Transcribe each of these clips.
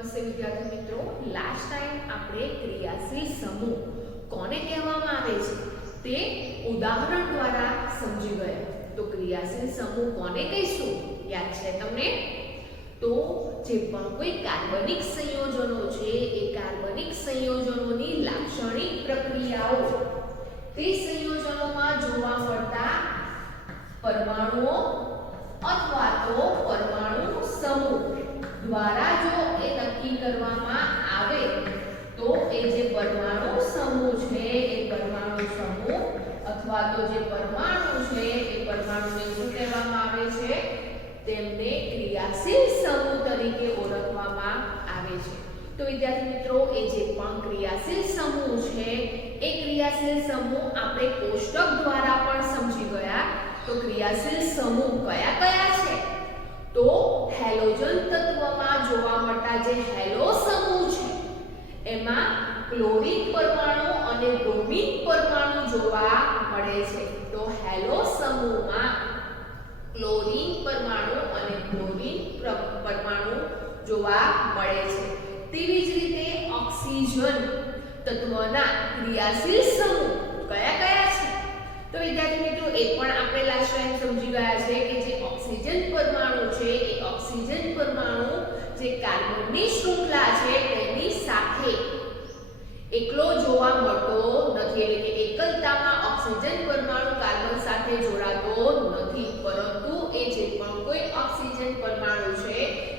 નમસ્તે વિદ્યાર્થી મિત્રો, લાસ્ટ ટાઈમ આપણે ક્રિયાશીલ સમૂહ કોને કહેવામાં આવે છે તે ઉદાહરણ દ્વારા સમજી ગયા. તો ક્રિયાશીલ સમૂહ કોને કહીશું યાદ છે તમને? તો જે પણ કોઈ કાર્બનિક સંયોજનો છે એ કાર્બનિક સંયોજનોની લાક્ષણિક પ્રક્રિયાઓ તે સંયોજનોમાં જોવા મળતા પરમાણુઓ અથવા તો પરમાણુ સમૂહ દ્વારા જો એ નક્કી કરવામાં આવે તો એ જે પરમાણુ સમૂહ છે એ પરમાણુ સમૂહ અથવા તો જે પરમાણુ છે એ પરમાણુને શું કહેવામાં આવે છે? તેમને ક્રિયાશીલ સમૂહ તરીકે ઓળખવામાં આવે છે. તો વિદ્યાર્થી મિત્રો, એ જે પણ ક્રિયાશીલ સમૂહ છે એ ક્રિયાશીલ સમૂહ આપણે કોષ્ટક દ્વારા પણ સમજી ગયા. તો ક્રિયાશીલ સમૂહ કયા કયા છે? તો હેલોજન તત્વમાં જોવા મળતા જે હેલો સમૂહ છે એમાં ક્લોરીન પરમાણુ અને બ્રોમિન પરમાણુ જોવા મળે છે. તો હેલો સમૂહમાં ક્લોરીન પરમાણુ અને બ્રોમિન પરમાણુ જોવા મળે છે. તેવી જ રીતે ઓક્સિજન તત્વના ક્રિયાશીલ સમૂહ કયા કયા છે? તો વિદ્યાર્થી મિત્રો, એ પણ આપણે લાસ્ટ ટાઈમ સમજી ગયા છે કે જે ઓક્સિજન પરમાણુ છે એ ઓક્સિજન પરમાણુ જે કાર્બનની શૃંખલા છે તેની સાથે એકલો જોવા મળતો નથી, એટલે કે એકલતામાં ઓક્સિજન પરમાણુ કાર્બન સાથે જોડાતો નથી, પરંતુ એ જે પણ કોઈ ઓક્સિજન પરમાણુ છે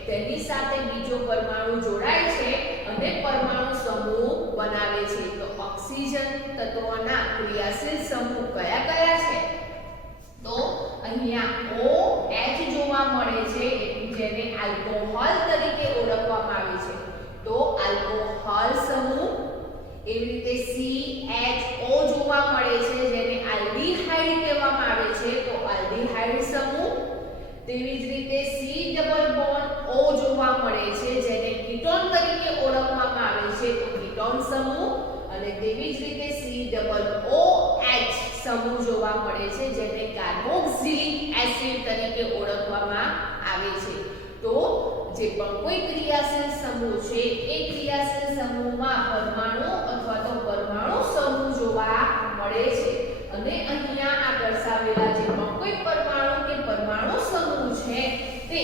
તેની સાથે બીજો પરમાણુ જોડાય છે અને પરમાણુ સમૂહ બનાવે છે. તો ઓક્સિજન તત્વના ક્રિયાશીલ સમૂહ કયા કયા છે? તો અહીંયા OH જોવા મળે છે જેને આલ્કોહોલ તરીકે ઓળખવામાં આવે છે. તો આલ્કોહોલ સમૂહ, એવી રીતે CHO જોવા મળે છે જેને આલ્ડીહાઇડ કહેવામાં આવે છે. તો આલ્ડીહાઇડ સમૂહ, તેવી જ રીતે C ડબલ બોન્ડ O જોવા મળે છે જેને કીટોન તરીકે ઓળખવામાં આવે છે. તો કીટોન સમૂહ, અને તેવી જ રીતે C ડબલ OH સમૂહ જોવા મળે છે જેને કાર્બોક્સિલિક એસિડ તરીકે ઓળખવામાં આવે છે. તો જે પણ કોઈ ક્રિયાશીલ સમૂહ છે એ ક્રિયાશીલ સમૂહમાં પરમાણુ અથવા તો પરમાણુ સમૂહ જોવા મળે છે. અને અહીંયા આ દર્શાવેલા જે પણ કોઈ પરમાણુ કે પરમાણુ સમૂહ છે તે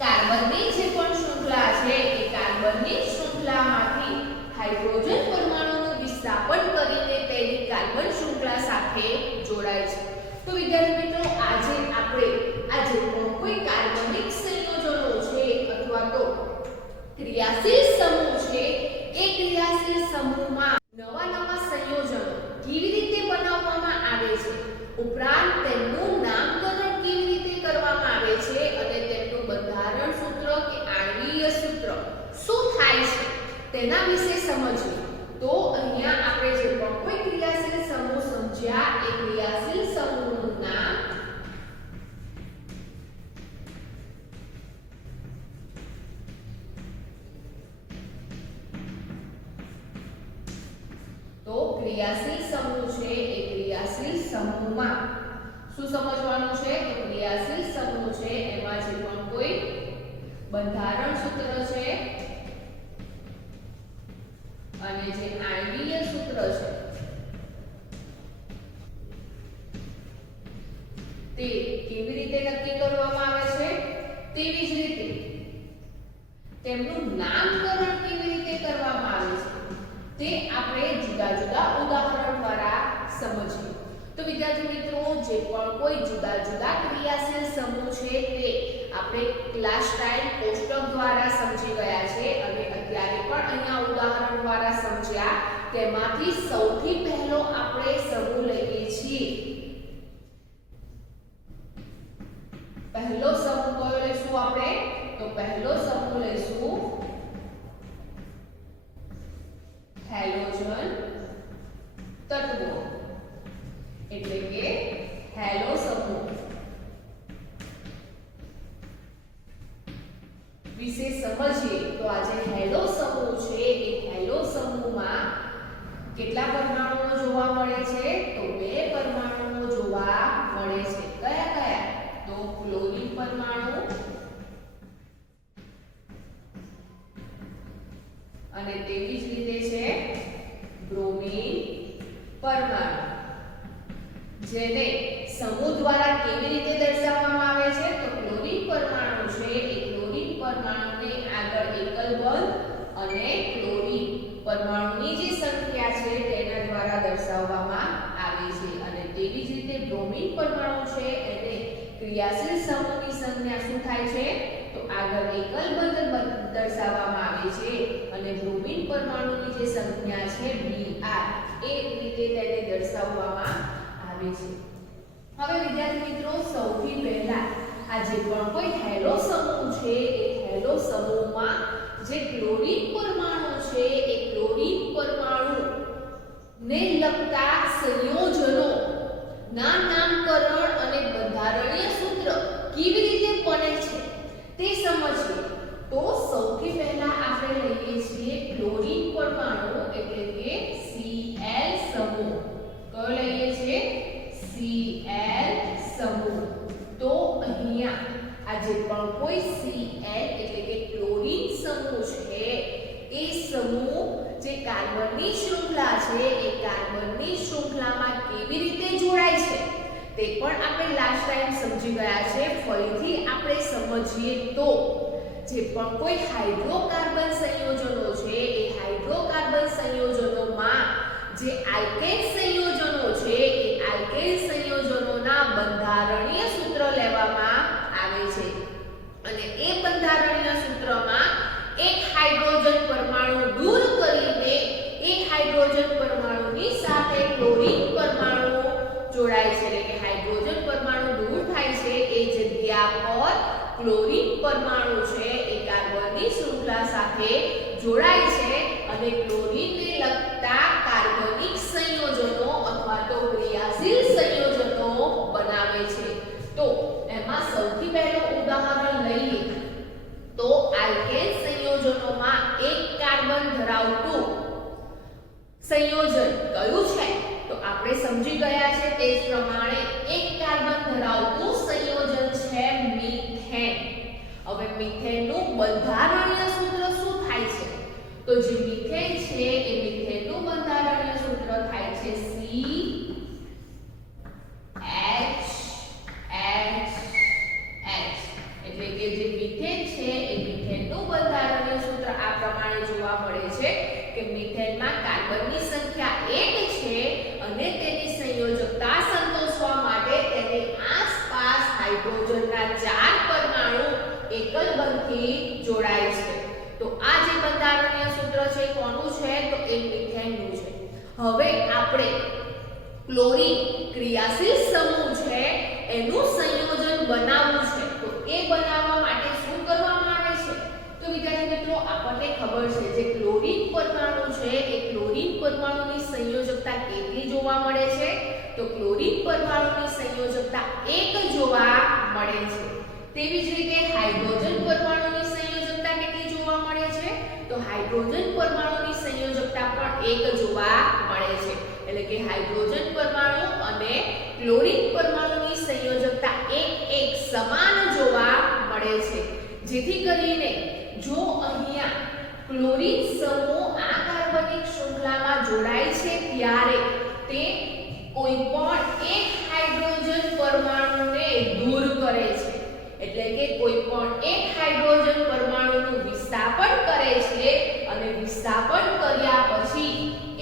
કાર્બનની જે પણ શૃંખલા છે એ કાર્બનની શૃંખલામાંથી હાઇડ્રોજન પરમાણુનું વિસ્થાપન કરીને તેની કાર્બન શૃંખલા સાથે જોડાય છે. તો વિદ્યાર્થી મિત્રો, આજે આપણે આ જે પણ કોઈ કાર્બનિક સંયોજનો છે અથવા તો ક્રિયાશીલ સમૂહ છે એ ક્રિયાશીલ સમૂહમાં નવા નવા સંયોજનો કેવી રીતે બનાવવામાં આવે છે, ઉપરાંત તેમનું નામકરણ કેવી રીતે કરવામાં આવે છે અને તેમનું બંધારણ સૂત્ર કે આણ્વીય સૂત્ર શું થાય છે તેના વિશે સમજીએ. તો અહીંયા આપણે જે પણ કોઈ ક્રિયાશીલ સમૂહ સમજ્યા એ ક્રિયાશીલ સમૂહનું નામ, તો ક્રિયાશીલ સમૂહ છે એ ક્રિયાશીલ સમૂહમાં શું સમજવાનું છે? તો ક્રિયાશીલ સમૂહ છે એમાં જે પણ કોઈ બંધારણ સૂત્ર છે અને જે આણ્વીય સૂત્ર છે તે કેવી રીતે નક્કી કરવામાં આવે છે, તેવી જ રીતે તેમનું નામકરણ કેવી રીતે કરવામાં આવે છે તે આપણે જુદા જુદા ઉદાહરણ દ્વારા સમજીએ. તો વિદ્યાર્થી મિત્રો, જે પણ કોઈ જુદા જુદા ક્રિયાશીલ સમૂહ છે તે આપણે ક્લાસ ટાઈમ કોષ્ટક દ્વારા સમજી ગયા છે અને અત્યારે પણ અહીંયા ઉદાહરણ દ્વારા સમજ્યા. તેમાંથી સૌથી પહેલો આપણે સમૂહ લઈએ છીએ. પહેલો સમૂહ કયો લઈશું આપણે? તો પહેલો સમૂહ લઈશું હેલોજન તત્વો, એટલે કે હેલો સમૂહ વિશે સમજીએ. તો આ જે હેલો સમૂહ છે એ હેલો સમૂહમાં કેટલા પરમાણુઓ જોવા મળે છે? બંધારણ જેને સમૂહ દ્વારા કેવી રીતે દર્શાવવામાં આવે છે તો ક્લોરીન પરમાણુ છે એ ક્લોરીન પરમાણુને આગળ એકલ બંધ અને ક્લોરીન પરમાણુની જે સંખ્યા છે તેના દ્વારા દર્શાવવામાં આવે છે અને તેવી જ રીતે બ્રોમિન પરમાણુ છે એને ક્રિયાશીલ સમૂહની સંજ્ઞા શું થાય છે તો આગળ એકલ બંધ દર્શાવવામાં આવે છે અને બ્રોમિન પરમાણુની જે સંજ્ઞા છે Br એ રીતે તેને દર્શાવવામાં આવે છે। હવે વિદ્યાર્થી મિત્રો સૌથી પહેલા આ જે પણ કોઈ હેલો સમૂહ છે એ હેલો સમૂહમાં જે ક્લોરીન પરમાણુ છે એ ક્લોરીન પરમાણુ ને લગતા સંયોજનો ના નામકરણ અને બંધારણીય સૂત્ર કેવી રીતે બને છે તે સમજીએ તો સૌથી પહેલા આપણે લઈએ છીએ ક્લોરીન પરમાણુ એટલે કે Cl સમૂહ કયો લઈએ છીએ Cl સમૂહ તો અહીંયા આ જે પણ કોઈ Cl એટલે કે ક્લોરીન સમૂહ છે એ સમૂહ જે કાર્બનની શૃંખલા છે એ કાર્બનની શૃંખલામાં કેવી રીતે જોડાય છે તે પણ આપણે લાસ્ટ ટાઈમ સમજી ગયા છે ફરીથી આપણે સમજીએ તો જે પણ કોઈ હાઇડ્રોકાર્બન સંયોજનો છે એ હાઇડ્રોકાર્બન સંયોજનોમાં જે આલ્કેન સંયોજનો છે એ આલ્કેન સંયોજનોના બંધારણીય સૂત્ર લેવામાં આવે છે અને એ બંધારણીય સૂત્રમાં એક હાઇડ્રોજન પરમાણુ દૂર કરીને એક હાઇડ્રોજન પરમાણુની સાથે ક્લોરીન પરમાણુ જોડાય છે એટલે કે હાઇડ્રોજન પરમાણુ દૂર થાય છે એ જગ્યા પર ક્લોરીન પરમાણુ છે એ કાર્બનની શૃંખલા સાથે જોડાય છે અને ક્લોરીનને લગતા કાર્બનિક સંયોજનો અથવા તો ક્રિયાશીલ સંયોજનો બનાવે છે। તો એમાં સૌથી પહેલું ઉદાહરણ લઈએ તો આલ્કેન સંયોજનોમાં એક કાર્બન ધરાવતું સંયોજન કયું છે તો આપણે સમજી ગયા છે તે જ પ્રમાણે એક કાર્બન ધરાવતું સંયોજન છે મીથેન। હવે મીથેનનું બંધારણીય સૂત્ર શું થાય છે તો જે મીથેન છે એ મીથેનનું બંધારણીય સૂત્ર થાય છે CHH એટલે કે જે મીથેન છે એ મીથેનનું બંધારણીય સૂત્ર આ પ્રમાણે જોવા મળે છે કે મીથેનમાં કાર્બનની સંખ્યા 1 છે અને તેની સંયોજકતા સંતોષવા માટે તેની આસપાસ હાઇડ્રોજનના 4 પરમાણુ એકલ બંધથી જોડાય છે। તો આ જે બંધારણીય સૂત્ર છે કોનું છે તો એ મીથેનનું છે। હવે આપણે ક્લોરીન ક્રિયાશીલ સમૂહ છે એનું સંયોજન બનાવવું છે તો એ બનાવવા માટે શું કરવામાં આવે છે તો વિદ્યાર્થી મિત્રો આપણને ખબર છે જે ક્લોરીન પરમાણુ છે એ ક્લોરીન પરમાણુની સંયોજકતા કેટલી જોવા મળે છે તો ક્લોરીન પરમાણુની સંયોજકતા 1 જોવા મળે છે। તેવી જ રીતે હાઇડ્રોજન પરમાણુની સંયોજકતા કેટલી જોવા મળે છે તો હાઇડ્રોજન પરમાણુની સંયોજકતા પણ 1 જોવા મળે છે એટલે કે હાઇડ્રોજન પરમાણુ અને ક્લોરીન પરમાણુની સંયોજકતા 1 સમાન જોવા મળે છે જેથી કરીને જો અહીંયા ક્લોરીન સમૂહ આ કાર્બનિક શૃંખલામાં જોડાય છે ત્યારે તે કોઈ પણ એક હાઇડ્રોજન પરમાણુને દૂર કરે છે એટલે કે કોઈ પણ એક હાઇડ્રોજન પરમાણુનું વિસ્થાપન કરે છે અને વિસ્થાપન કર્યા પછી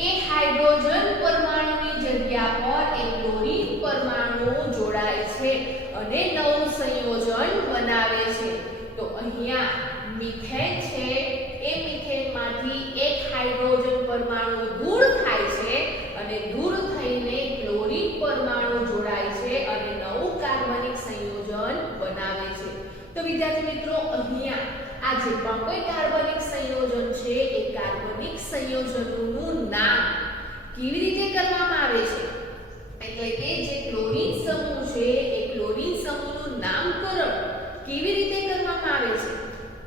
એ હાઇડ્રોજન પરમાણુની જગ્યા પર એક ક્લોરીન પરમાણુ જોડાય છે અને નવું સંયોજન બનાવે છે। તો અહીંયા મીથેન છે એ મીથેનમાંથી એક હાઇડ્રોજન પરમાણુ દૂર થાય છે અને દૂર થઈને ક્લોરીન પરમાણુ જોડાય છે અને નવું કાર્બનિક સંયોજન બનાવે છે। તો વિદ્યાર્થી મિત્રો અહીંયા આ જે પણ કોઈ કાર્બનિક સંયોજન છે એ કાર્બનિક સંયોજનોનું નામ કેવી રીતે કરવામાં આવે છે એટલે કે જે ક્લોરીન સમૂહ છે એ ક્લોરીન સમૂહનું નામકરણ કેવી રીતે કરવામાં આવે છે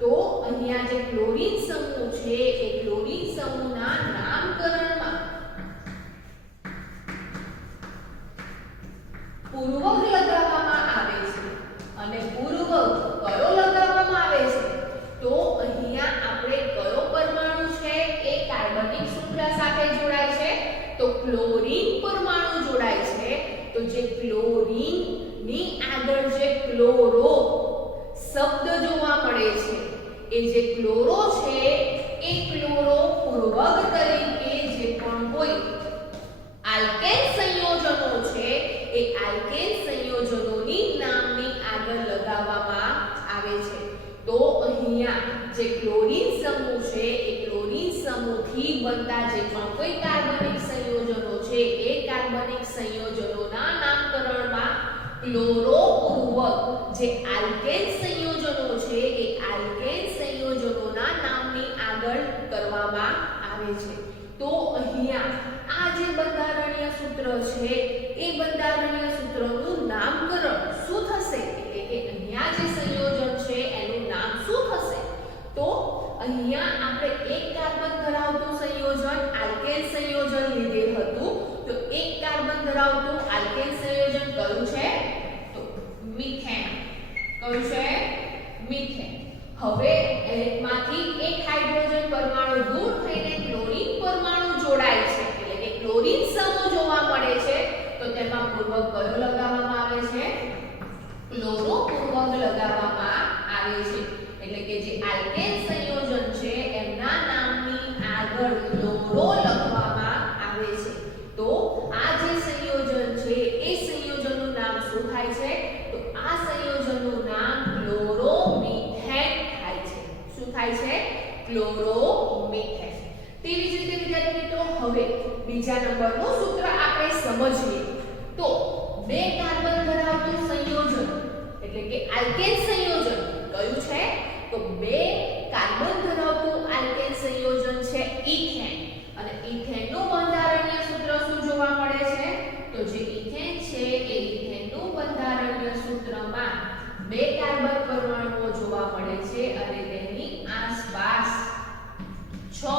તો અહીંયા જે ક્લોરીન સમૂહ છે એ ક્લોરીન સમૂહના નામકરણમાં પૂર્વક લગાવવામાં આવે છે અને પૂર્વક કયો લગાવવામાં આવે છે તો અહીંયા આપણે કયો પરમાણુ છે એ કાર્બનિક શૃંખલા સાથે જોડાય છે તો ક્લોરીન પરમાણુ અહીંયા જે ક્લોરીન સમૂહ છે એ ક્લોરીન સમૂહથી બનતા જે પણ કોઈ કાર્બનિક સંયોજનો છે એ કાર્બનિક સંયોજનોના નામકરણમાં ક્લોરોપૂર્વક જે આલ્કેન સંયોજનો છે એ આલ્કેન સંયોજનોના નામની આગળ કરવામાં આવે છે. તો અહીંયા આ જે બંધારણીય સૂત્ર છે એ બંધારણીય સૂત્રનું નામકરણ શું થશે એટલે કે અહીંયા જે સંયોજન છે એનું નામ શું થશે? તો અહીંયા આપણે એક કાર્બન ધરાવતું સંયોજન આલ્કેન સંયોજન લીધેલ હતું. તો એક કાર્બન ધરાવતું આલ્કેન સંયોજન કયું છે? તો મિથેન. કયું છે? મિથેન. હવે એકમાંથી એક હાઇડ્રોજન પરમાણુ દૂર થઈને ક્લોરીન પરમાણુ જોડાય છે એટલે કે ક્લોરીન સમૂહ જોવા મળે છે. તો તેમાં પૂર્વક કયો લગાવવામાં આવે છે? ક્લોરોપૂર્વક લગાવવામાં આવે છે. એટલે કે જે આલ્કેન સંયોજન છે એમના નામની આગળ ક્લોરો લખવામાં આવે છે. તો આ જે સંયોજન છે એ સંયોજનનું નામ શું થાય છે? તો આ સંયોજનનું નામ ક્લોરોમિથેન થાય છે. શું થાય છે? ક્લોરોમિથેન. તેવી જ રીતે વિદ્યાર્થી મિત્રો હવે બીજા નંબરનું સૂત્ર આપણે સમજીએ. તો બે કાર્બન ધરાવતું સંયોજન એટલે કે આલ્કેન સંયોજન કયું છે? તો બે કાર્બન ધરાવતું આલ્કેન સંયોજન છે ઇથેન. અને ઇથેનનું બંધારણીય સૂત્ર શું જોવા મળે છે? તો જે ઇથેન છે એ ઇથેનનું બંધારણીય સૂત્રમાં બે કાર્બન પરમાણુઓ જોવા મળે છે અને તેની આસપાસ 6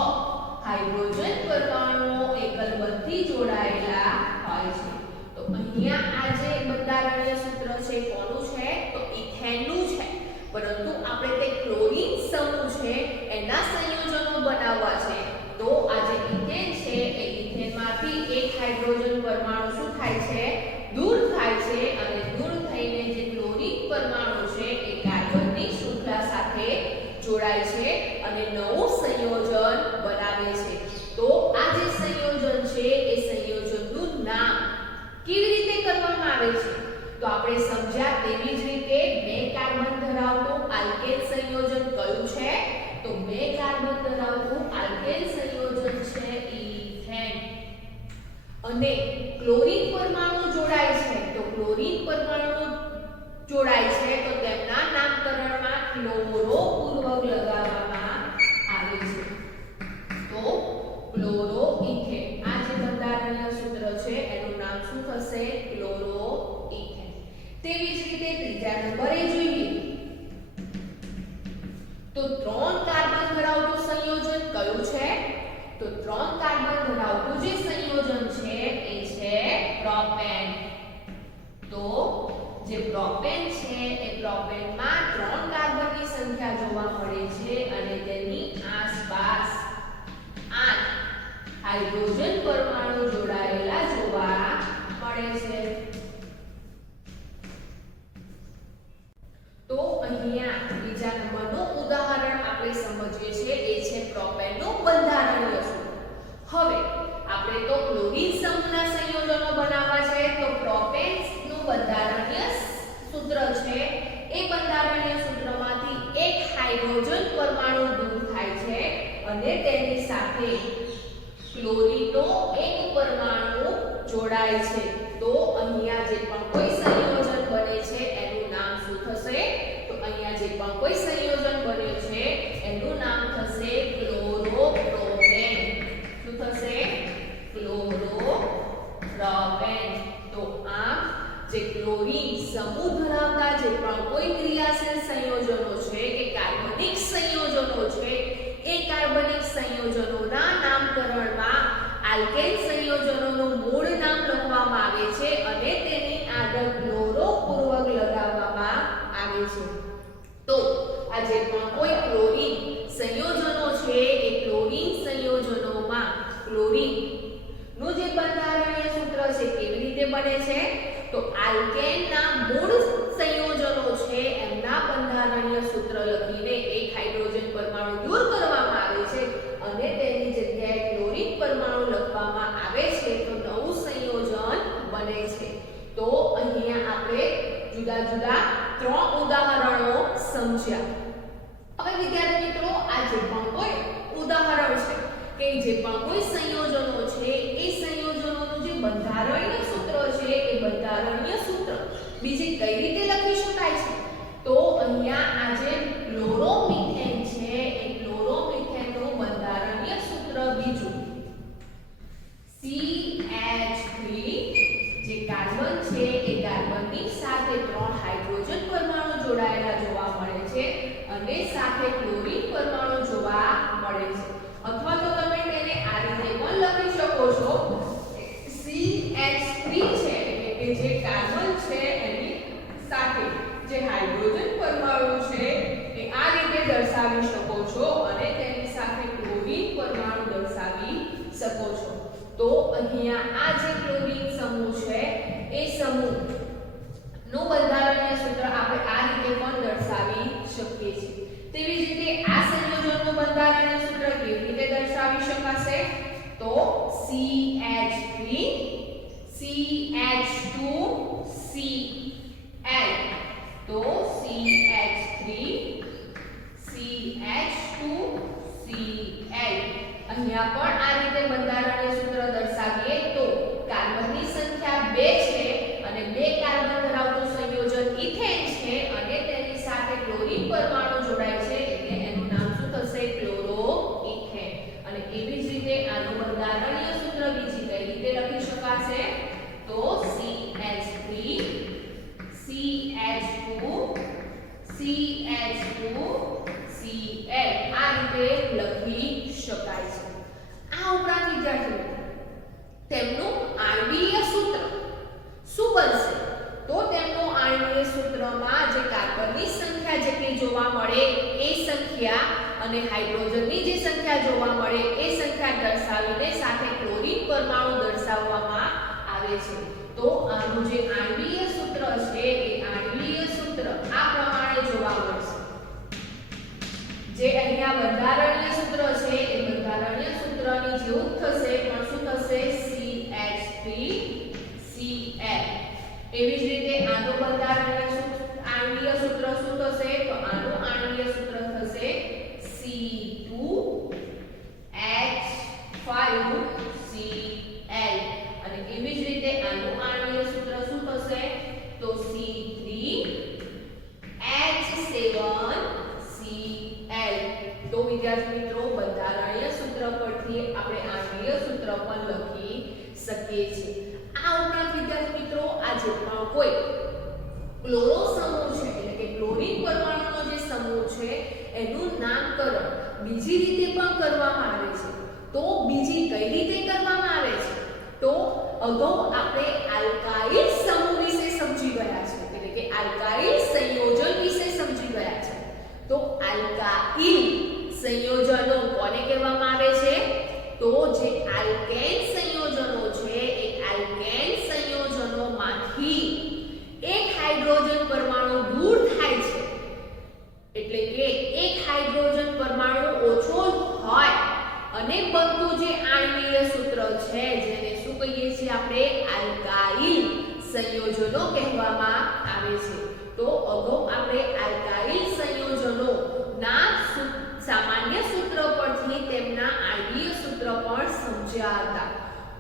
હાઇડ્રોજન પરમાણુઓ એકલબંધી જોડાયેલા હોય છે. તો અહીંયા આ જે બંધારણીય સૂત્ર છે કોનું છે? તો ઇથેનનું છે. પરંતુ આપણે તે ક્લોરીન સમૂહ છે એના સંયોજનો બનાવવા છે. તો આ જે ઇથેન છે એ ઇથેનમાંથી એક હાઇડ્રોજન પરમાણુ શું થાય છે? દૂર થાય છે અને દૂર થઈને જે ક્લોરીન પરમાણુ છે એ કાર્બનની શૃંખલા સાથે જોડાય છે અને નવું સંયોજન બનાવે છે. તો આ જે સંયોજન છે એ સંયોજનનું નામ કેવી રીતે કરવામાં આવે છે? તો આપણે સમજ્યા તેવી જ રીતે બે કાર્બન ધરાવતું આલ્કેન સંયોજન કયું છે? તો બે કાર્બન ધરાવતું આલ્કેન સંયોજન છે ઇથેન. અને ક્લોરીન પરમાણુ જોડાય છે. તો ક્લોરીન પરમાણુ જોડાય છે તો તેમના નામકરણમાં ક્લોરોપૂર્વક લગાવવામાં આવે છે. તો ક્લોરોઇથેન. આ જે બંધારણીય સૂત્ર છે એનું નામ શું થશે? ક્લોરોઇથેન. તેવી જ રીતે ત્રીજા નંબરે જોઈએ તો 3 કાર્બન ધરાવતું સંયોજન કયું છે? તો 3 કાર્બન ધરાવતું જે સંયોજન છે એ છે પ્રોપેન. તો જે પ્રોપેન છે એ પ્રોપેનમાં 3 કાર્બનની સંખ્યા જોવા મળે છે અને તેની આસપાસ 8 હાઇડ્રોજન પરમાણુ જોડાયેલા જોવા મળે છે. તો અહીંયા બીજા નંબરનું ઉદાહરણ આપણે સમજીએ છીએ એ છે પ્રોપેનનું બંધારણીય સૂત્ર. હવે આપણે તો ક્લોરીન સમૂહના સંયોજનો બનાવવા છે તો પ્રોપેનનું બંધારણીય સૂત્ર છે એ બંધારણીય સૂત્રમાંથી એક હાઇડ્રોજન પરમાણુ દૂર થાય છે અને તેની સાથે ક્લોરીનનો એક પરમાણુ જોડાય છે. તો અહીંયા જે પણ કોઈ સંયોજન બને છે એનું નામ શું થશે? તો અહીંયા જે પણ કોઈ સંયોજન બન્યું છે એનું નામ થશે ક્લોરોપ્રોપેન. શું થશે? ક્લોરોપ્રોપેન. તો આ જે ક્લોરીન સમૂહ ધરાવતા જે પણ કોઈ ક્રિયાશીલ સંયોજનો છે કે કાર્બનિક સંયોજનો છે એ કાર્બનિક સંયોજનોના નામકરણમાં આલ્કેન સંયોજનોનું મૂળ નામ લખવામાં આવે છે અને તેની આગળ ક્લોરોપૂર્વક લગાવવામાં આવે છે. તો આ જે પણ કોઈ ક્લોરીન સંયોજનો છે એ ક્લોરીન સંયોજનોમાં ક્લોરીન નું જે બંધારણીય સૂત્ર છે કેવી રીતે બને છે? તો આલ્કેનના મૂળ સંયોજનો છે એમના બંધારણીય સૂત્ર લખીને એક હાઇડ્રોજન પરમાણુ દૂર કરવામાં આવે છે અને તેની જગ્યાએ ક્લોરીન પરમાણુ લખવામાં આવે છે તો નવું સંયોજન બને છે. તો અહીંયા આપણે જુદા જુદા 3 ઉદાહરણો સમજ્યા. હવે વિદ્યાર્થી મિત્રો આ જે પણ કોઈ ઉદાહરણ છે કે જે પણ કોઈ સંયોજનો છે એ સંયોજનોનું જે બંધારણીય સૂત્ર છે એ બંધારણીય સૂત્ર બીજી કઈ રીતે લખી શકાય છે તો અહીંયા આ જે ક્લોરોમિથેન છે એ ક્લોરોમિથેનનું બંધારણીય સૂત્ર બીજું CH3 જે કાર્બન છે એ કાર્બનની સાથે 3 હાઇડ્રોજન પરમાણુ જોડાયેલા જોવા મળે છે અને સાથે ક્લોરીન પરમાણુ જોવા મળે છે અથવા તો તમે તેને આ રીતે પણ લખી શકો છો CH3 છે એટલે કે જે કાર્બન છે એની સાથે જે હાઇડ્રોજન પરમાણુ છે એ આ રીતે દર્શાવી શકો છો અને તેની સાથે ક્લોરીન પરમાણુ દર્શાવી શકો છો તો અહીંયા આ જે ક્લોરીન સમૂહ છે એ સમૂહ નું બંધારણીય સૂત્ર આપણે આ રીતે પણ દર્શાવી શકીએ છીએ તેવી જ રીતે આ સંયોજનનું બંધારણીય સૂત્ર કેવી રીતે દર્શાવી શકાશે તો CH3 CH2Cl તો CH3 CH2Cl અહીંયા પણ આ રીતે બંધારણીય સૂત્ર દર્શાવીએ તો કાર્બનની સંખ્યા 2 છે અને 2 કાર્બન ધરાવતું સંયોજન ઇથેન છે અને તેની સાથે ક્લોરીન પરમાણુ જોડાય છે એટલે એનું નામ શું થશે ક્લોરોઇથેન અને એવી જ રીતે આનું બંધારણીય સૂત્ર બીજી કઈ રીતે લખી શકાશે તો CH3 CH2 CH2Cl આ રીતે લખી શકાય છે આ ઉપરાંત વિદ્યાર્થીઓ તેમનું આણ્વીય સૂત્ર શું બનશે તો તેમનું આણ્વીય સૂત્રમાં જે કાર્બનની સંખ્યા જેટલી જોવા મળે એ સંખ્યા અને હાઇડ્રોજનની જે સંખ્યા જોવા મળે એ સંખ્યા દર્શાવીને સાથે ક્લોરીન પરમાણુ દર્શાવવામાં આવે છે તો આનું જે આણ્વીય સૂત્ર છે એ આણ્વીય સૂત્ર આ પ્રમાણે જોવા મળશે જે અહીંયા બંધારણીય સૂત્ર છે એ બંધારણીય સૂત્રની જેવું થશે પણ શું થશે CH3Cl એવી જ રીતે આનું આણ્વીય સૂત્ર શું થશે તો આનું આણ્વીય સૂત્ર થશે C2H5Cl અને એવી જ રીતે આનું આણ્વીય સૂત્ર શું થશે તો C3H7Cl તો વિદ્યાર્થી મિત્રો બંધારણીય સૂત્ર પરથી આપણે આણ્વીય સૂત્ર પણ લખી શકીએ છીએ આ ઉપરાંત વિદ્યાર્થી મિત્રો આ જે પણ કોઈ ક્લોરો સમૂહ છે એટલે કે ક્લોરીન પરમાણુનો જે સમૂહ છે એનું નામકરણ બીજી રીતે પણ કરવામાં આવે છે તો બીજી કઈ રીતે કરવામાં આવે છે તો અગાઉ આપણે આલ્કાઇલ સમૂહ વિશે સમજી ગયા છે એટલે કે આલ્કાઇલ સંયોજન વિશે સમજી ગયા છે તો આલ્કાઇલ સંયોજનો કોને કહેવામાં આવે છે તો જે આલ્કેન સંયોજનો છે એ આલ્કેન સંયોજનોમાંથી એક હાઇડ્રોજન પરમાણુ દૂર થાય છે એટલે કે એક હાઇડ્રોજન પરમાણુ ઓછો હોય અને બનતું જે આણ્વીય સૂત્ર છે જેને શું કહીએ છીએ આપણે આલ્કાઇલ સંયોજનો કહેવામાં આવે છે તો અગાઉ આપણે આલ્કાઇલ સંયોજનો ના સામાન્ય સૂત્ર પરથી તેમના આણ્વીય સૂત્ર પણ સમજ્યા હતા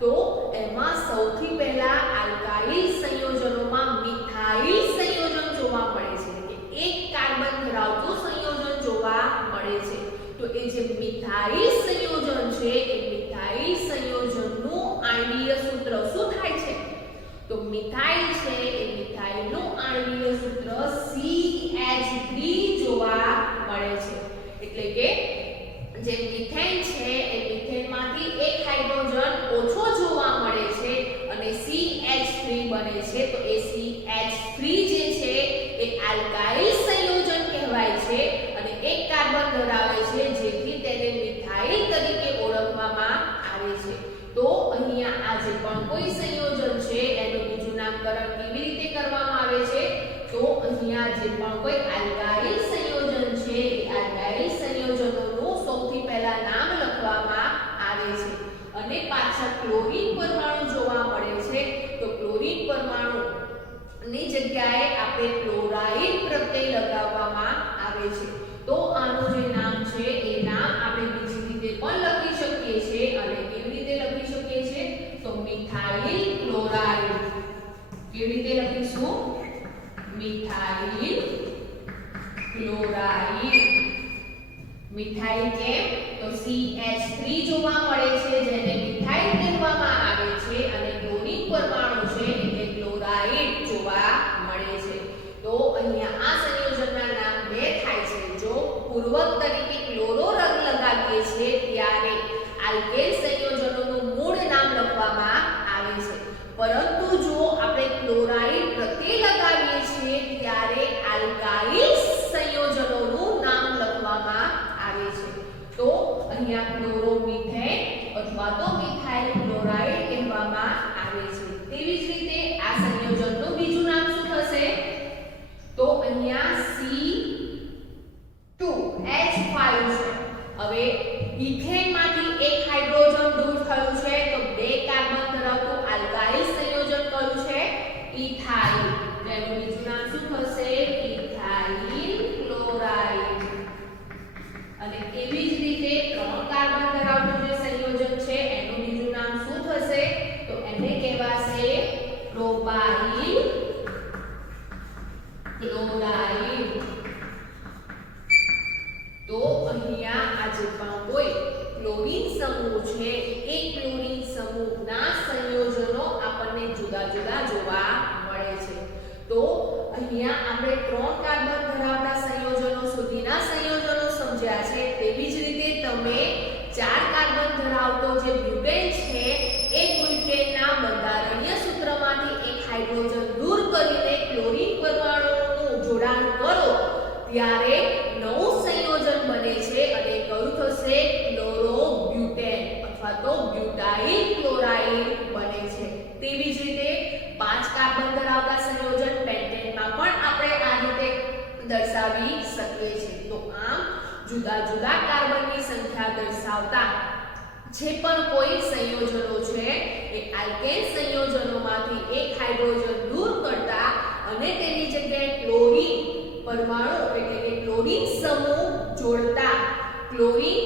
તો એમાં સૌથી પહેલા આલ્કાઇલ સંયોજનોમાં મિથાઇલ સંયોજન જોવા મળે છે કે એક કાર્બન ધરાવતું સંયોજન જોવા મળે છે તો એ જે મિથાઇલ સંયોજન છે એ મિથાઇલ સંયોજનનું આણ્વીય સૂત્ર શું થાય છે તો મિથાઇલ છે એ મિથાઇલનું આણ્વીય સૂત્ર CH3 જોવા મળે છે એટલે કે જે મિથેન છે એ મિથેનમાંથી એક હાઇડ્રોજન ઓછો જોવા મળે છે અને CH3 બને છે તો એ CH3 જે છે એ આલ્કાઇલ સંયોજન કહેવાય છે અને એક કાર્બન ધરાવે છે જેથી તેને મિથાઇલ તરીકે ઓળખવામાં આવે છે તો અહીંયા આ જે પણ કોઈ સંયોજન છે એનું બીજું નામકરણ કેવી રીતે કરવામાં આવે છે તો અહીંયા જે પણ કોઈ આલ્કાઇલ સંયોજન છે એ આલ્કાઇલ સંયોજનોનું સૌથી પહેલા નામ લખવામાં આવે છે અને પાછળ ક્લોરીન પરમાણુ જોવા મળે છે તો ક્લોરીન પરમાણુ ની જગ્યાએ આપણે ક્લોરાઇડ પ્રત્યય લગાવવામાં આવે છે તો આનું જે કેવી રીતે લખીશું? Methyl chloride. મિથાઇલ કેમ? તો CH3 જોવા મળે છે જેને મિથાઇલ કહેવામાં આવે છે અને ક્લોરીન પરમાણુ છે એટલે ક્લોરાઇડ જોવા મળે છે. તો અહીંયા આ સંયોજનના નામ બે થાય છે. જો પૂર્વક તરીકે ક્લોરો રંગ લગાવીએ છીએ ત્યારે આલ્કેન સંયોજનોનું મૂળ નામ લખવામાં આવે છે, પરંતુ જો આપણે ક્લોરાઇડ પ્રત્યે લગાવીએ છીએ ત્યારે આલ્કાઇલ સંયોજનોનું નામ લખવામાં આવે છે. તો અહીંયા ક્લોરોમિથેન અથવા તો મિથાઇલ ક્લોરાઇડ કહેવામાં આવે છે. તેવી જ રીતે આ સંયોજનનું બીજું નામ શું થશે? તો અહીંયા C2H5 છે. હવે ઇથેનમાંથી એક હાઇડ્રોજન દૂર થયું છે તો બે કાર્બન ધરાવતું આલ્કાઇલ સંયોજન કયું છે? ઇથાઇલ. તેનું બીજું નામ શું થશે? Ethyl chloride. અને એવી જ રીતે ત્રણ કાર્બન ધરાવતું જે સંયોજન છે એનું બીજું નામ શું થશે? તો એને કહેવાશે પ્રોપાઇલ ક્લોરાઇડ. તો અહીંયા આ જે પણ કોઈ ક્લોરીન સમૂહ છે એ ક્લોરીન સમૂહના સંયોજનો આપણને જુદા જુદા જોવા મળે છે. તો અહીંયા આપણે ત્રણ કાર્બન ધરાવતા સંયોજનો સુધીના સંયોજનો સમજ્યા છે. તેવી જ રીતે તમે ચાર કાર્બન ધરાવતો જે બ્યુટેન છે એ બ્યુટેનના બંધારણીય સૂત્રમાંથી એક હાઇડ્રોજન દૂર કરીને ક્લોરીન પરમાણુનું જોડાણ કરો ત્યારે નવું સંયોજન બને છે અને કયું થશે? ક્લોરોબ્યુટેન અથવા તો બ્યુટાઇલ ક્લોરાઇડ બને છે. તેવી જ રીતે પાંચ કાર્બન ધરાવતા સંયોજન પેન્ટેનમાં પણ આપણે આ રીતે દર્શાવી શકીએ છીએ. તો આમ જુદા જુદા કાર્બનની સંખ્યા દર્શાવતા જે પણ કોઈ સંયોજનો છે એ આલ્કેન સંયોજનોમાંથી એક હાઇડ્રોજન દૂર કરતા અને તેની જગ્યાએ ક્લોરીન પરમાણુ એટલે કે ક્લોરીન સમૂહ જોડતા ક્લોરીન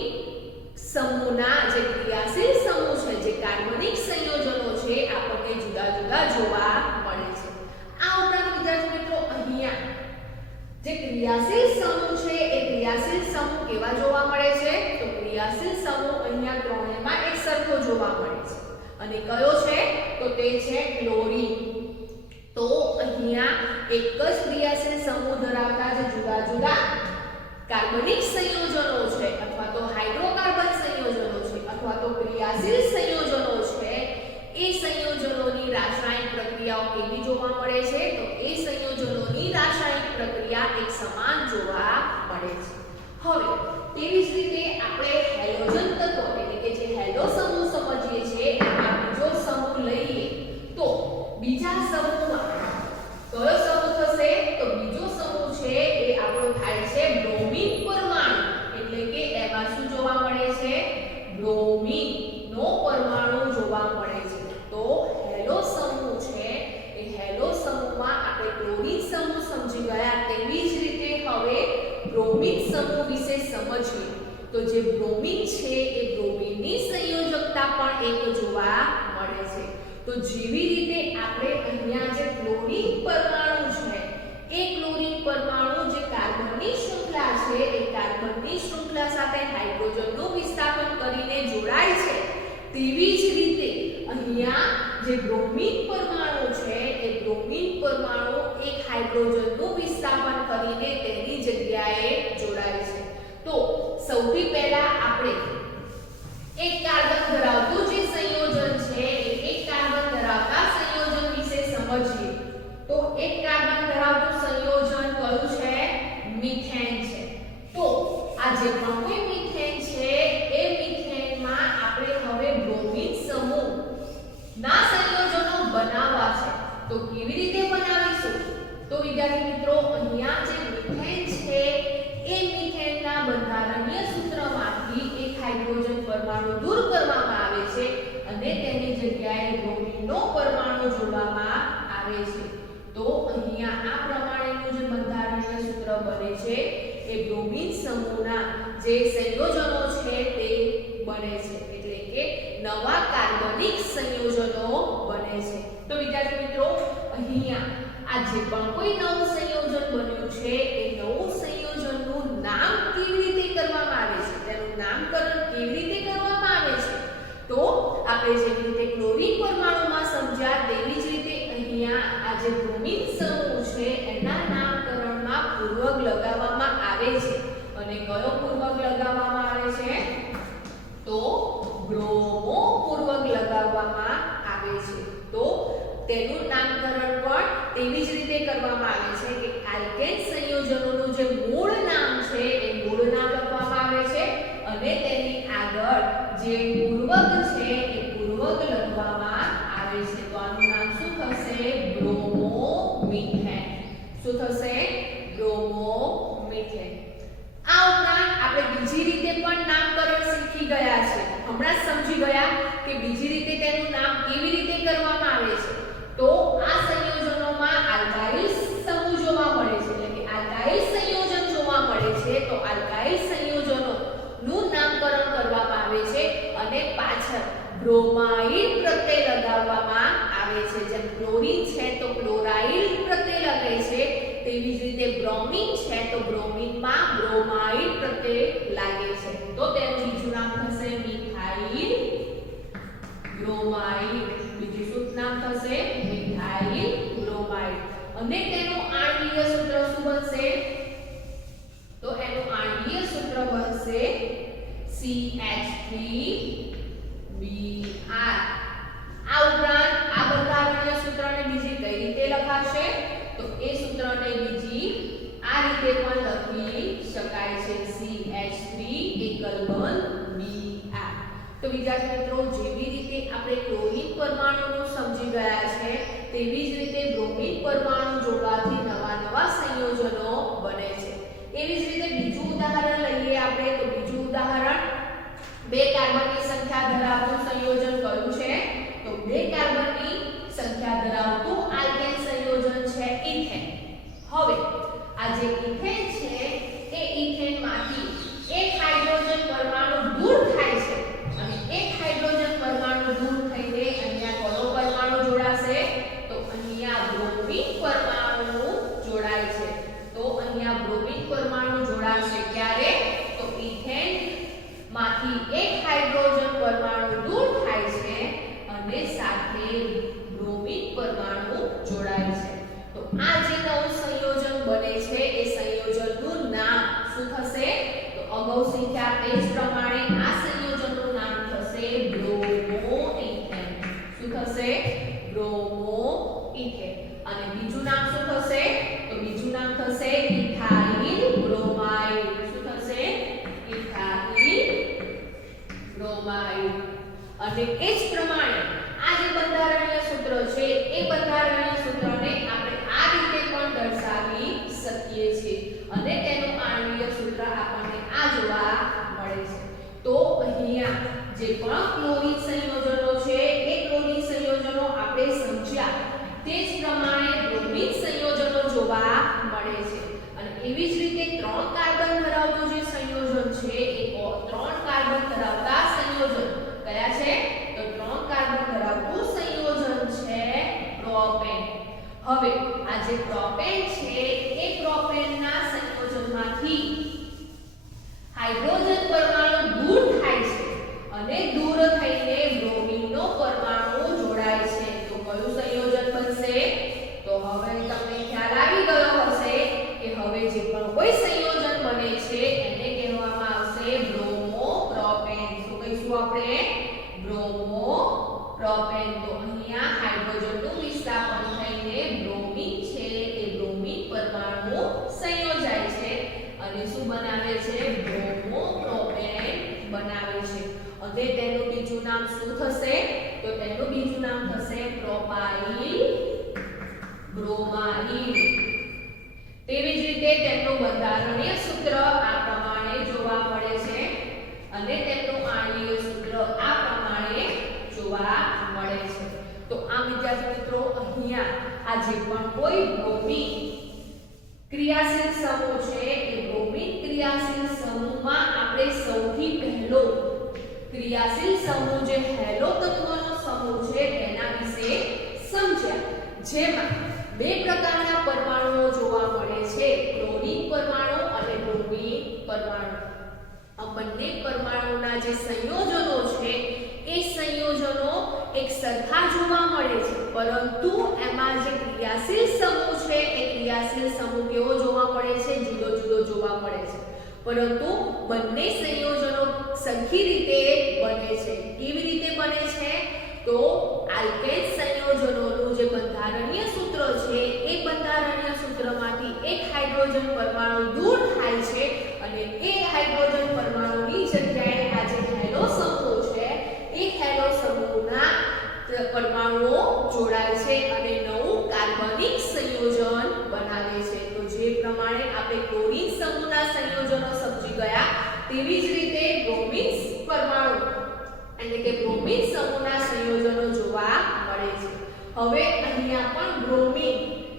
સમૂહના જે ક્રિયાશીલ સમૂહ છે જે કાર્બનિક સંયોજનો છે આપણને જુદા જુદા જોવા મળે છે. આ ઉપરાંત વિદ્યાર્થી મિત્રો અહીંયા જે ક્રિયાશીલ સમૂહ છે એ ક્રિયાશીલ સમૂહ કેવા જોવા મળે છે? તો ક્રિયાશીલ સમૂહ અહીંયા ત્રણેયમાં એક સરખો જોવા મળે છે અને કયો છે? તો તે છે ક્લોરીન. તો અહીંયા એક જ ક્રિયાશીલ સમૂહ ધરાવતા જે જુદા જુદા કાર્બનિક સંયોજનો છે અથવા તો હાઇડ્રોકાર્બન સંયોજનો છે અથવા તો ક્રિયાશીલ સંયોજનો છે એ સંયોજનોની રાસાયણિક પ્રક્રિયાઓ કેવી જોવા મળે છે? તો એ સંયોજનોની રાસાયણિક પ્રક્રિયા એક સમાન જોવા મળે છે. હવે તેવી જ રીતે આપણે હેલોજન તત્વો એટલે કે જે હેલો સમૂહ સમજીએ છીએ એમાં બીજો સમૂહ લઈએ તો બીજા સમૂહમાં કયો સમૂહ થશે? તો બીજો સમૂહ છે એ આપણો થાય છે બ્રોમિન પરમાણુ. એટલે કે એમાં શું જોવા મળે છે? બ્રોમિન નો પરમાણુ જોવા મળે છે. તો હેલો સમૂહ છે એ હેલો સમૂહમાં આપણે ક્લોરીન સમૂહ સમજી ગયા. તેવી જ રીતે હવે બ્રોમિન સમૂહ વિશે સમજીએ તો જે બ્રોમિન છે એ બ્રોમિનની સંયોજકતા પણ એક જોવા મળે છે. તો જેવી રીતે આપણે અહીંયા જે ક્લોરીન પરમાણુ છે એ ક્લોરીન પરમાણુ જે કાર્બનની શૃંખલા છે એ કાર્બનની શૃંખલા સાથે હાઇડ્રોજનનું વિસ્થાપન કરીને જોડાય છે, તેવી જ રીતે અહીંયા જે બ્રોમિન પરમાણુ છે એ બ્રોમિન પરમાણુ એક હાઇડ્રોજનનું વિસ્થાપન કરીને તેની જગ્યાએ જોડાય છે. તો સૌથી પહેલા આપણે એક કાર્બન ધરાવતું જે સંયોજન છે એક કાર્બન ધરાવતા સંયોજન વિશે સમજીએ. તો એક કાર્બન ધરાવતું સંયોજન કયું છે? મિથેન છે. તો આ જે પણ કોઈ મિથેન છે એ મિથેનમાં આપણે હવે બ્રોમિન સમૂહ ના સંયોજનો બનાવવા છે. તો કેવી રીતે બનાવીશું? તો વિદ્યાર્થી મિત્રો અહીંયા જે મિથેન છે એ મિથેનના બંધારણીય સૂત્રમાંથી એક હાઇડ્રોજન પરમાણુ દૂર કરવામાં આવે છે અને તેની જગ્યાએ બ્રોમિનનો પરમાણુ જોડવામાં આવે છે. તો અહીંયા આ પ્રમાણેનું જે બંધારણીય સૂત્ર બને છે એ બ્રોમિન સમૂહના જે સંયોજનો છે તે બને છે, એટલે કે નવા કાર્બનિક સંયોજનો બને છે. તો વિદ્યાર્થી મિત્રો અહીંયા આ જે પણ કોઈ નવું સંયોજન બન્યું છે એ નવું સંયોજનનું નામ કેવી રીતે કરવામાં આવે છે, તેનું નામકરણ કેવી રીતે કરવામાં આવે છે, તો આપણે જેવી રીતે ક્લોરીન પરમાણુમાં સમજ્યા તેવી જ રીતે અહીંયા આ જે બ્રોમિન સમૂહ છે એના નામકરણમાં પૂર્વક લગાવવામાં આવે છે. અને કયો પૂર્વક લગાવવામાં આવે છે, તો બ્રોમો પૂર્વક લગાવવામાં આવે છે. તો તેનું નામકરણ પણ તેવી જ રીતે કરવામાં આવે છે કે આલ્કેન સંયોજનોનું જે મૂળ નામ છે એ મૂળ નામ લખવામાં આવે છે અને તેની આગળ જે પૂર્વક છે એ પૂર્વક લખવામાં આવે છે. તો આનું નામ શું થશે, બ્રોમોમિથેન. શું થશે, બ્રોમોમિથેન. આ ઉપરાંત આપણે બીજી રીતે પણ નામકરણ શીખી ગયા છે. હમણાં જ સમજી ગયા કે બીજી રીતે તેનું નામ કેવી રીતે કરવામાં આવે છે. તો આ સંયોજનોમાં આલ્કાઇલ સમૂહ જોવા મળે છે, એટલે કે આલ્કાઇલ સંયોજન જોવા મળે છે. તો આલ્કાઇલ સંયોજનોનું નામકરણ કરવામાં આવે છે અને પાછળ બ્રોમાઇડ પ્રત્યય લગાવવામાં આવે છે. જેમ ક્લોરીન છે તો ક્લોરાઇડ પ્રત્યય લગાવે છે, તેવી જ રીતે બ્રોમિન છે તો બ્રોમિનમાં બ્રોમાઇડ પ્રત્યય લાગે છે. તો તેનું બીજું નામ થશે મિથાઇલ બ્રોમાઇડ. બીજું શું નામ થશે, મિથાઇલ બ્રોમાઇડ. અને તેનું આણ્વીય સૂત્ર શું બનશે, તો એનું આણ્વીય સૂત્ર બનશે CH3Br. આ ઉપરાંત આ બંધારણીય સૂત્રને બીજી કઈ રીતે લખાશે, તો એ સૂત્રને બીજી આ રીતે પણ લખી શકાય છે, CH3 તો વિદ્યાર્થી મિત્રો, જેવી રીતે આપણે ક્લોરીન પરમાણુનું સમજી ગયા છે તેવી જ રીતે બ્રોમિન પરમાણુ જોડવાથી નવા નવા સંયોજનો બને છે. એવી જ રીતે બીજું ઉદાહરણ લઈએ આપણે. તો બીજું ઉદાહરણ 2 કાર્બનની સંખ્યા ધરાવતું સંયોજન કયું છે, તો 2 કાર્બનની સંખ્યા ધરાવતું આલ્કેન સંયોજન છે ઇથેન. હવે આ જે ઇથેન છે એ ઇથેનમાંથી એક હાઇડ્રોજન પરમાણુ દૂર થાય છે અને એક હાઇડ્રોજન પરમાણુ દૂર થઈને અહીંયા કયો પરમાણુ જોડાશે, તો અહીંયા બ્રોમિન પરમાણુ જોડાય છે. તો અહીંયા બ્રોમિન પરમાણુ જોડાશે ક્યારે, તો ઇથેન માંથી એક હાઇડ્રોજન પરમાણુ દૂર થાય છે અને સાથે બ્રોમિન પરમાણુ જોડાય છે. તો આ જે નવું સંયોજન બને છે એ સંયોજનનું નામ શું થશે, તો અગાઉ શીખ્યા તે જ પ્રમાણે આ સંયોજનનું નામ થશે બ્રોમોઇથેન. શું થશે, બ્રોમોઇથેન. અને બીજું નામ શું થશે, તો બીજું નામ થશે ઇથાઇલ બ્રોમાઇડ. શું થશે, ઇથાઇલ બ્રોમાઇડ. અને એ જ પ્રમાણે આ જે બંધારણીય સૂત્ર છે એ બંધારણીય સૂત્રને આપણે આ રીતે પણ દર્શાવી શકીએ છીએ અને તેનું આણ્વીય સૂત્ર આપણને આ જોવા મળે છે. તો અહીંયા જે પણ ક્લોરીન સંયોજનો છે એ ક્લોરીન સંયોજનો આપણે સમજ્યા તે જ પ્રમાણે બ્રોમિન સંયોજનો જોવા મળે છે. અને એવી જ રીતે 3 કાર્બન ધરાવતું જે સંયોજન છે એ 3 કાર્બન ધરાવતા સંયોજન કયા છે, તો 3 કાર્બન ધરાવતું સંયોજન છે પ્રોપેન. હવે આ જે પ્રોપેન છે એ પ્રોપેનના સંયોજનમાંથી હાઇડ્રોજન પરમાણુ દૂર થાય છે અને દૂર થઈને બ્રોમિનનો પરમાણુ જોડાય છે. તો કયું સંયોજન બનશે, તો હવે તમને ખ્યાલ આવી ગયો હશે કે હવે જે પણ કોઈ સંયોજન બને છે એને કહેવામાં આવશે બ્રોમોપ્રોપેન. શું કહીશું આપણે, બ્રોમોપ્રોપેન. તો અહીંયા હાઇડ્રોજનનું વિસ્થાપન થઈને બ્રોમિન છે એ બ્રોમિન પરમાણુ સંયોજાય છે અને શું બનાવે છે, બ્રોમોપ્રોપેન બનાવે છે. અને તેનું બીજું નામ શું થશે, તો તેનું બીજું નામ થશે પ્રોપાઇલ બ્રોમાઇડ. તેવી જ રીતે તેમનું બંધારણીય સૂત્ર આ પ્રમાણે જોવા મળે છે અને તેમનું આણ્વીય સૂત્ર આ પ્રમાણે જોવા મળે છે. તો આ વિદ્યાર્થી મિત્રો, અહીંયા આ જે પણ કોઈ બ્રોમિન ક્રિયાશીલ સમૂહ છે એ બ્રોમિન ક્રિયાશીલ સમૂહમાં આપણે સૌથી પહેલો ક્રિયાશીલ સમૂહ જે હેલો તત્વનો સમૂહ છે તેના વિશે સમજ્યા. જેમાં બે પ્રકારના પરમાણુઓ જોવા મળે છે, ક્લોરીન પરમાણુ અને બ્રોમિન પરમાણુ. આ બંને પરમાણુના જે સંયોજનો છે એ સંયોજનો એક સરખા જોવા મળે છે, પરંતુ એમાં જે ક્રિયાશીલ સમૂહ છે એ ક્રિયાશીલ સમૂહ કેવો જોવા મળે છે, જુદો જુદો જોવા મળે છે. પરંતુ બંને સંયોજનો સરખી રીતે બને છે. કેવી રીતે બને છે? તો આલ્કેન સંયોજનોનું જે બંધારણીય સૂત્ર છે એ બંધારણીય સૂત્રમાંથી એક હાઇડ્રોજન પરમાણુ દૂર થાય છે અને એ હાઇડ્રોજન પરમાણુની જગ્યાએ આ જે હેલો સમૂહ છે એ હેલો સમૂહના પરમાણુઓ જોડાય છે અને નવું કાર્બનિક સંયોજન બનાવે છે. તો જે પ્રમાણે આપણે ક્લોરીન સમૂહના સંયોજનો સમજી ગયા તેવી જ રીતે બ્રોમિન પરમાણુ એટલે કે બ્રોમિન સમૂહના સંયોજનો જોવા મળે છે. હવે અહીંયા પણ બ્રોમિન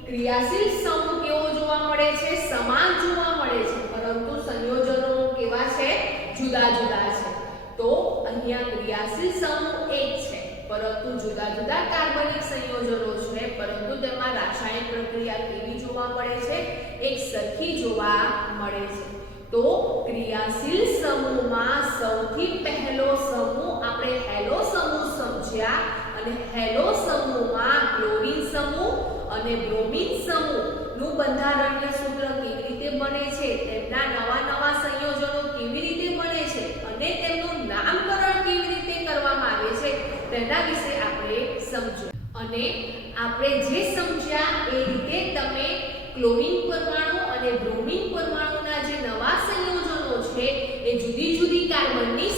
ક્રિયાશીલ સમૂહ કેવો જોવા મળે છે? સમાન જોવા મળે છે, પરંતુ સંયોજનો કેવા છે? જુદા જુદા છે. તો અહીંયા ક્રિયાશીલ સમૂહ એક છે, પરંતુ જુદા જુદા કાર્બનિક સંયોજનો છે, પરંતુ તેમાં રાસાયણિક પ્રક્રિયા કેવી જોવા મળે છે? એક સરખી જોવા મળે છે. તો ક્રિયાશીલ સમૂહમાં સૌથી પહેલો સમૂહ આપણે હેલો સમૂહ સમજ્યા અને હેલો સમૂહમાં ક્લોરીન સમૂહ અને બ્રોમિન સમૂહનું બંધારણીય સૂત્ર કેવી રીતે બને છે, તેમના નવા નવા સંયોજનો કેવી રીતે બને છે અને તેમનું નામકરણ કેવી રીતે કરવામાં આવે છે તેના વિશે આપણે સમજ્યા. અને આપણે જે સમજ્યા એ રીતે તમે ક્લોરીન પરમાણુ અને બ્રોમિન પરમાણુના જે નવા સંયોજનો છે એ જુદી જુદી કાર્બનની